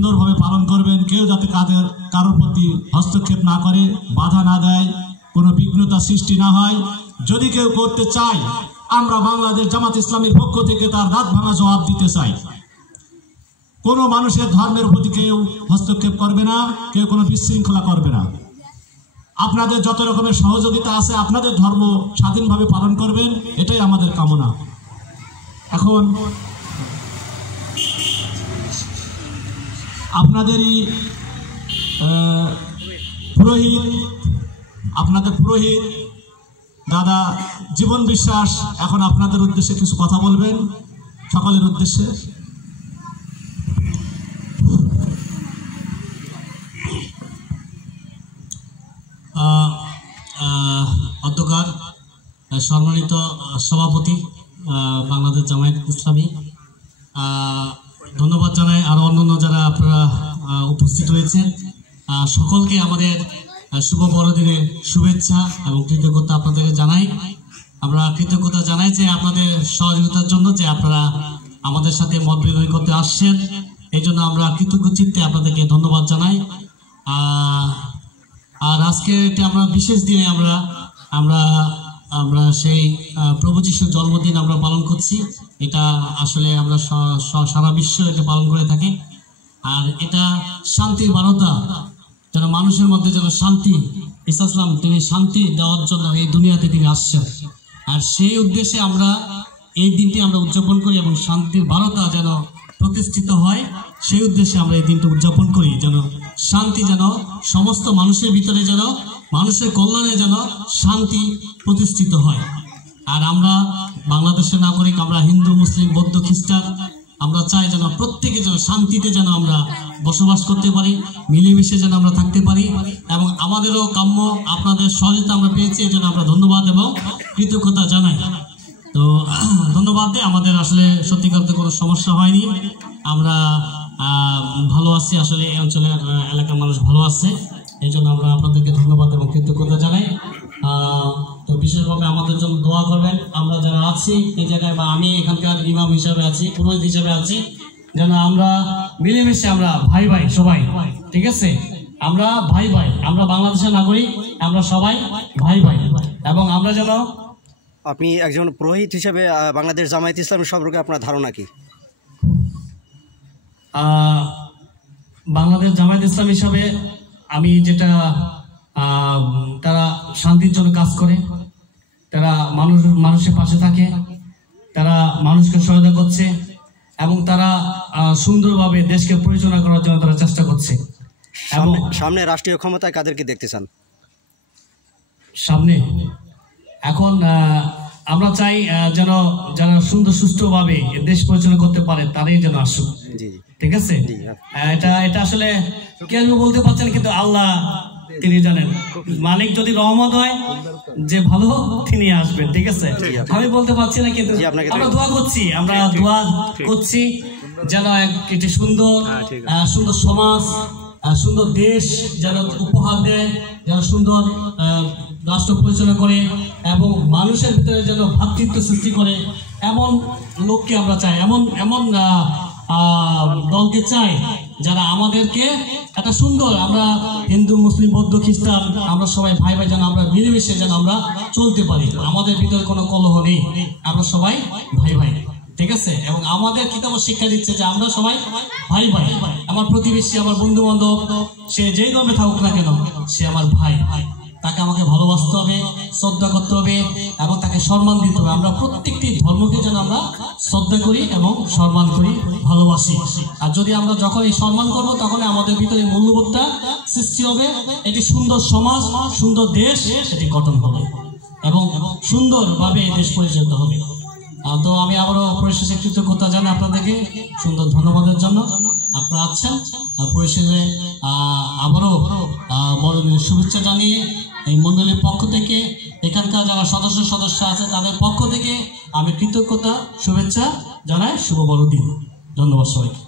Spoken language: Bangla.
সুন্দরভাবে পালন করবেন। কেউ যাতে কারোর প্রতি হস্তক্ষেপ না করে, বাধা না দেয়, কোনো বিঘ্নতা সৃষ্টি না হয়। যদি কেউ করতে চায়, আমরা বাংলাদেশ জামাত ইসলামীর পক্ষ থেকে তার দাঁত ভাঙা জবাব দিতে চাই। কোনো মানুষের ধর্মের প্রতি কেউ হস্তক্ষেপ করবে না, কেউ কোনো বিশৃঙ্খলা করবে না। আপনাদের যত রকমের সহযোগিতা আছে, আপনাদের ধর্ম স্বাধীনভাবে পালন করবেন, এটাই আমাদের কামনা। এখন আপনাদেরই পুরোহিত দাদা জীবন বিশ্বাস এখন আপনাদের উদ্দেশ্যে কিছু কথা বলবেন, সকলের উদ্দেশ্যে। অধ্যক্ষ, সম্মানিত সভাপতি বাংলাদেশ জামায়াত ইসলামী, ধন্যবাদ জানাই। আর অন্যান্য যারা আপনারা উপস্থিত হয়েছেন সকলকে আমাদের শুভ বড়দিনের শুভেচ্ছা এবং কৃতজ্ঞতা আপনাদেরকে জানাই। আমরা কৃতজ্ঞতা জানাই যে আপনাদের সহযোগিতার জন্য, যে আপনারা আমাদের সাথে মত বিনিময় করতে আসছেন, এই জন্য আমরা কৃতজ্ঞ চিত্তে আপনাদেরকে ধন্যবাদ জানাই। আর আজকে আমরা বিশেষ দিনে আমরা সেই প্রভু যিশুর জন্মদিন আমরা পালন করছি। এটা আসলে আমরা সারা বিশ্ব এটা পালন করে থাকি। আর এটা শান্তির বার্তা, যেন মানুষের মধ্যে যেন শান্তি, ইসলাম তিনি শান্তি দেওয়ার জন্য এই দুনিয়াতে তিনি আসছেন। আর সেই উদ্দেশ্যে আমরা এই দিনটি আমরা উদযাপন করি এবং শান্তির বার্তা যেন প্রতিষ্ঠিত হয়, সেই উদ্দেশ্যে আমরা এই দিনটা উদযাপন করি। যেন শান্তি যেন সমস্ত মানুষের ভিতরে, যেন মানুষের কল্যাণে যেন শান্তি প্রতিষ্ঠিত হয়। আর আমরা বাংলাদেশের নাগরিক, আমরা হিন্দু, মুসলিম, বৌদ্ধ, খ্রিস্টান, আমরা চাই যেন প্রত্যেকে যেন শান্তিতে যেন আমরা বসবাস করতে পারি, মিলেমিশে যেন আমরা থাকতে পারি। এবং আমাদেরও কাম্য আপনাদের সহযোগিতা আমরা পেয়েছি, এই জন্য আমরা ধন্যবাদ এবং কৃতজ্ঞতা জানাই। তো ধন্যবাদ। আমাদের আসলে সত্যিকার কোনো সমস্যা হয়নি, আমরা ভালো আছি। আসলে এই অঞ্চলের এলাকার মানুষ ভালো আছে, এই জন্য আমরা আপনাদেরকে ধন্যবাদ এবং কৃতজ্ঞতা জানাই। তো বিশেষভাবে আমাদের জন্য দোয়া করবেন। আমরা যারা আছি এই জায়গায়, বা আমি এখানকার ইমাম হিসাবে আছি, পুরোহিত হিসাবে আছি, যেন আমরা মিলেমিশে আমরা ভাই ভাই সবাই, ঠিক আছে, আমরা ভাই ভাই, আমরা বাংলাদেশের নাগরিক, আমরা সবাই ভাই ভাই। এবং আমরা যেন, আপনি একজন পুরোহিত হিসেবে বাংলাদেশ জামায়াত ইসলামী সম্পর্কে আপনার ধারণা কি? বাংলাদেশ জামায়াত ইসলাম হিসাবে আমি যেটা, তারা শান্তির জন্য কাজ করে, তারা মানুষের পাশে থাকে, তারা মানুষকে সহায়তা করছে এবং তারা সুন্দরভাবে দেশকে পরিচালনা করার জন্য তারা চেষ্টা করছে। এবং সামনে রাষ্ট্রীয় ক্ষমতায় কাদেরকে দেখতে চান? সামনে এখন আমরা চাই যেন যারা সুন্দর সুষ্ঠুভাবে দেশ পরিচালনা করতে পারে তারাই যেন আসুক, ঠিক আছে। এটা আসলে কেউ বলতে পারছেন, কিন্তু আল্লাহ তিনি জানেন। মালিক যদি রহমত হয় যে ভালো, তিনি আসবেন, ঠিক আছে। আমি বলতে পারছি না, কিন্তু আমরা দোয়া করছি যেন একটি সুন্দর সমাজ, সুন্দর দেশ যেন উপহার দেয়, যেন সুন্দর রাষ্ট্র পরিচালনা করে এবং মানুষের ভিতরে যেন ভ্রাতৃত্ব সৃষ্টি করে, এমন লোককে আমরা চাই, এমন দলকে চাই যারা আমাদেরকে একটা সুন্দর, আমরা হিন্দু, মুসলিম, বৌদ্ধ, খ্রিস্টান, আমরা সবাই ভাই ভাই, যেন আমরা মিলেমিশে যেন আমরা চলতে পারি, আমাদের ভিতরে কোনো কলহ নেই, আমরা সবাই ভাই ভাই, ঠিক আছে। এবং আমাদের কিতাব শিক্ষা দিচ্ছে যে আমরা সবাই ভাই ভাই। আমার প্রতিবেশী, আমার বন্ধু বান্ধব, সে যেই ধর্মে থাকুক না কেন, সে আমার ভাই। তাকে আমাকে ভালোবাসতে হবে, শ্রদ্ধা করতে হবে এবং তাকে সম্মান দিতে হবে। আমরা প্রত্যেকটি ধর্মকে যেন আমরা শ্রদ্ধা করি এবং সম্মান করি, ভালোবাসি। আর যদি আমরা যখন এই সম্মান করবো, তখন আমাদের ভিতরে মূল্যবোধটা সৃষ্টি হবে, একটি সুন্দর সমাজ, সুন্দর দেশ এটি গঠন হবে এবং সুন্দরভাবে এই দেশ পরিচালিত হবে। তো আমি আবারও পরিশেষে কৃতজ্ঞতা জানাই আপনাদেরকে, সুন্দর ধন্যবাদের জন্য। আপনারা আছেন, পরিশেষে আবারও বড়দিনের শুভেচ্ছা জানিয়ে এই মন্ডলীর পক্ষ থেকে, এখানকার যারা সদস্য আছে তাদের পক্ষ থেকে আমি কৃতজ্ঞতা শুভেচ্ছা জানাই। শুভ বড়দিন। ধন্যবাদ সবাইকে।